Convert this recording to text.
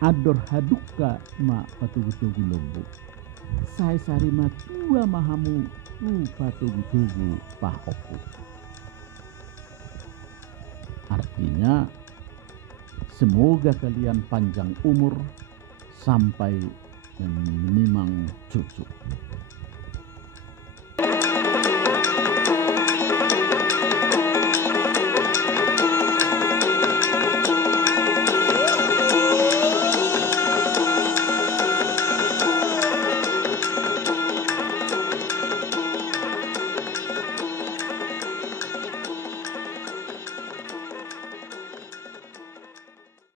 ador haduka ma patugu-tugu lombo. Saya sarima tua mahamu tu patugu-tugu pahoku. Artinya, semoga kalian panjang umur sampai menimang cucu.